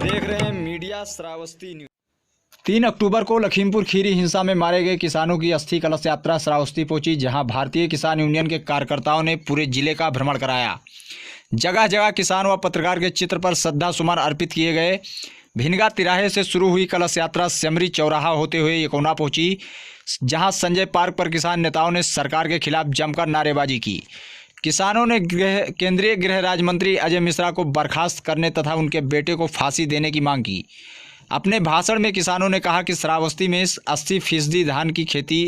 देख रहे हैं मीडिया श्रावस्ती न्यूज। 3 अक्टूबर को लखीमपुर खीरी हिंसा में मारे गए किसानों की अस्थि कलश यात्रा श्रावस्ती पहुंची, जहां भारतीय किसान यूनियन के कार्यकर्ताओं ने पूरे जिले का भ्रमण कराया। जगह जगह किसान व पत्रकार के चित्र पर श्रद्धा सुमन अर्पित किए गए। भिनगा तिराहे से शुरू हुई कलश यात्रा सिमरी चौराहा होते हुए यकोना पहुंची, जहां संजय पार्क पर किसान नेताओं ने सरकार के खिलाफ जमकर नारेबाजी की। किसानों ने केंद्रीय गृह राज्य मंत्री अजय मिश्रा को बर्खास्त करने तथा उनके बेटे को फांसी देने की मांग की। अपने भाषण में किसानों ने कहा कि श्रावस्ती में 80% धान की खेती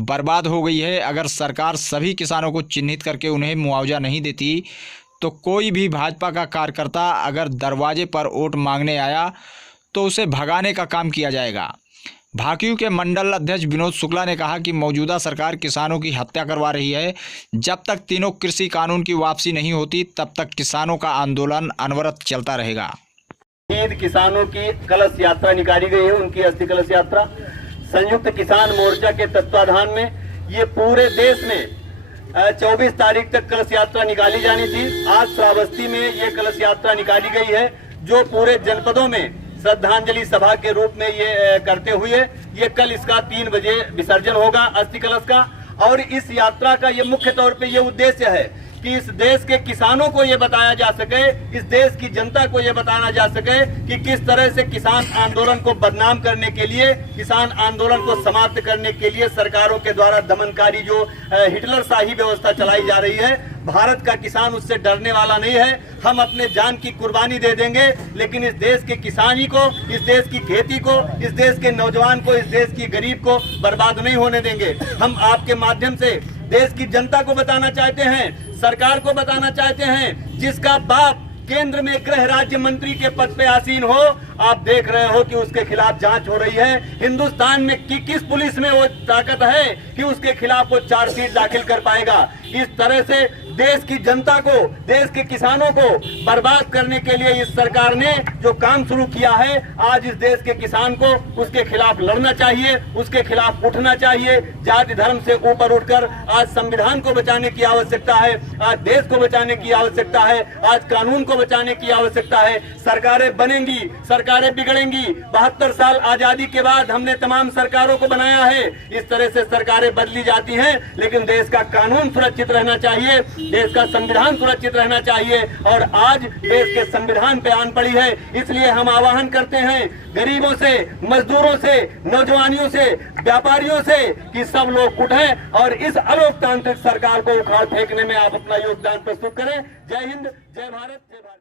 बर्बाद हो गई है। अगर सरकार सभी किसानों को चिन्हित करके उन्हें मुआवजा नहीं देती तो कोई भी भाजपा का कार्यकर्ता अगर दरवाजे पर वोट मांगने आया तो उसे भगाने का काम किया जाएगा। भाकियू के मंडल अध्यक्ष विनोद शुक्ला ने कहा कि मौजूदा सरकार किसानों की हत्या करवा रही है। जब तक तीनों कृषि कानून की वापसी नहीं होती तब तक किसानों का आंदोलन अनवरत चलता रहेगा। किसानों की कलश यात्रा निकाली गई है, उनकी अस्थि कलश यात्रा संयुक्त किसान मोर्चा के तत्वाधान में ये पूरे देश में 24 तारीख तक कलश यात्रा निकाली जानी थी। आज श्रावस्ती में ये कलश यात्रा निकाली गई है, जो पूरे जनपदों में श्रद्धांजलि सभा के रूप में ये करते हुए ये कल इसका 3 बजे विसर्जन होगा अस्थि कलश का। और इस यात्रा का ये मुख्य तौर पे ये उद्देश्य है कि इस देश के किसानों को ये बताया जा सके, इस देश की जनता को ये बताना जा सके कि किस तरह से किसान आंदोलन को बदनाम करने के लिए, किसान आंदोलन को समाप्त करने के लिए सरकारों के द्वारा दमनकारी जो हिटलर शाही व्यवस्था चलाई जा रही है, भारत का किसान उससे डरने वाला नहीं है। हम अपने जान की कुर्बानी दे देंगे, लेकिन इस देश के किसानी को, इस देश की खेती को, इस देश के नौजवान को, इस देश की गरीब को बर्बाद नहीं होने देंगे। हम आपके माध्यम से देश की जनता को बताना चाहते हैं, सरकार को बताना चाहते हैं, जिसका बाप केंद्र में गृह राज्य मंत्री के पद पे आसीन हो, आप देख रहे हो कि उसके खिलाफ जांच हो रही है। हिंदुस्तान में किस पुलिस में वो ताकत है कि उसके खिलाफ वो चार्जशीट दाखिल कर पाएगा। इस तरह से देश की जनता को, देश के किसानों को बर्बाद करने के लिए इस सरकार ने जो काम शुरू किया है, आज इस देश के किसान को उसके खिलाफ लड़ना चाहिए, उसके खिलाफ उठना चाहिए। जाति धर्म से ऊपर उठकर आज संविधान को बचाने की आवश्यकता है, आज देश को बचाने की आवश्यकता है, आज कानून को बचाने की आवश्यकता है। सरकारें बनेंगी, सरकारें बिगड़ेंगी। 72 साल आजादी के बाद हमने तमाम सरकारों को बनाया है। इस तरह से सरकारें बदली जाती हैं, लेकिन देश का कानून सुरक्षित रहना चाहिए, देश का संविधान सुरक्षित रहना चाहिए। और आज देश के संविधान पे आन पड़ी है। इसलिए हम आह्वान करते हैं गरीबों से, मजदूरों से, नौजवानियों से, व्यापारियों से कि सब लोग उठें और इस अलोकतांत्रिक सरकार को उखाड़ फेंकने में आप अपना योगदान प्रस्तुत करें। जय हिंद, जय भारत, जय भारत।